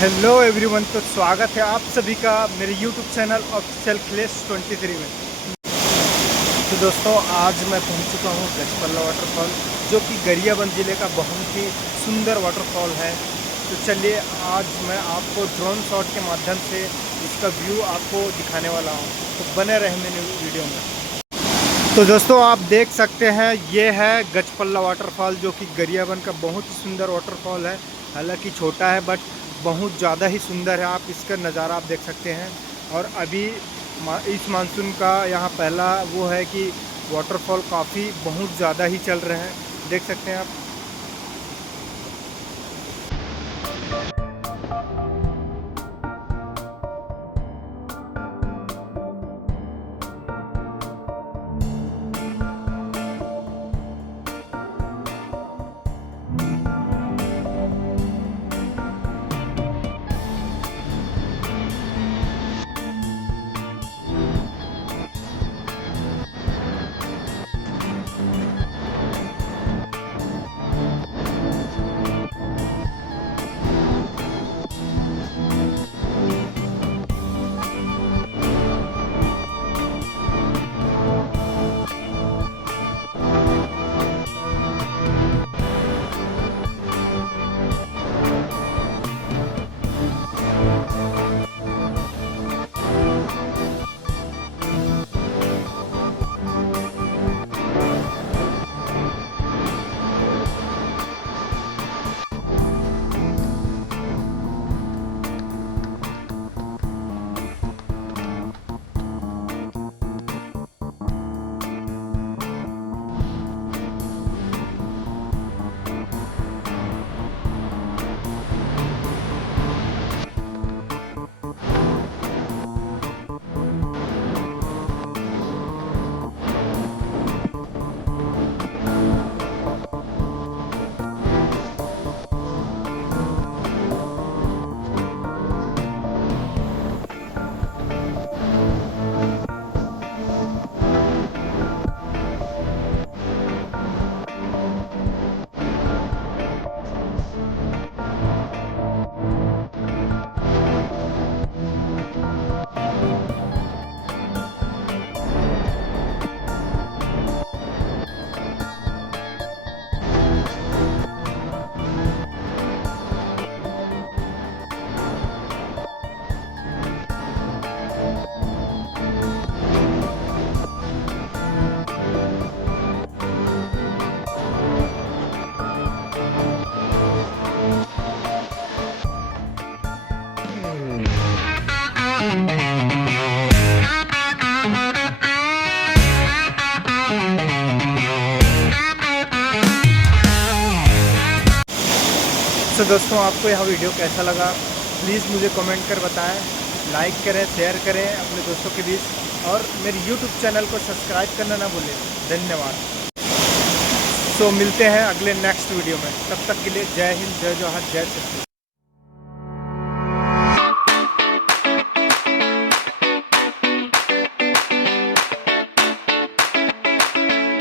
Hello everyone, तो स्वागत है आप सभी का मेरे यूट्यूब चैनल ऑफिशियल क्लेस 23 में। तो दोस्तों, आज मैं पहुंच चुका हूं गजपल्ला वाटरफॉल, जो कि गरियाबंद ज़िले का बहुत ही सुंदर वाटरफॉल है। तो चलिए, आज मैं आपको ड्रोन शॉट के माध्यम से इसका व्यू आपको दिखाने वाला हूं, तो बने रहे मेरे वीडियो में। तो दोस्तों, आप देख सकते हैं, ये है गजपल्ला वाटरफॉल, जो कि गरियाबंद का बहुत ही सुंदर वाटरफॉल है। हालांकि छोटा है, बट बहुत ज़्यादा ही सुंदर है। आप इसका नज़ारा आप देख सकते हैं। और अभी इस मानसून का यहाँ पहला वो है कि वाटरफॉल काफ़ी बहुत ज़्यादा ही चल रहे हैं, देख सकते हैं आप। तो दोस्तों, आपको यह वीडियो कैसा लगा प्लीज़ मुझे कमेंट कर बताएं। लाइक करें, शेयर करें अपने दोस्तों के बीच, और मेरे यूट्यूब चैनल को सब्सक्राइब करना ना भूलें। धन्यवाद। मिलते हैं अगले नेक्स्ट वीडियो में। तब तक के लिए जय हिंद, जय जोहार, जय छत्तीसगढ़।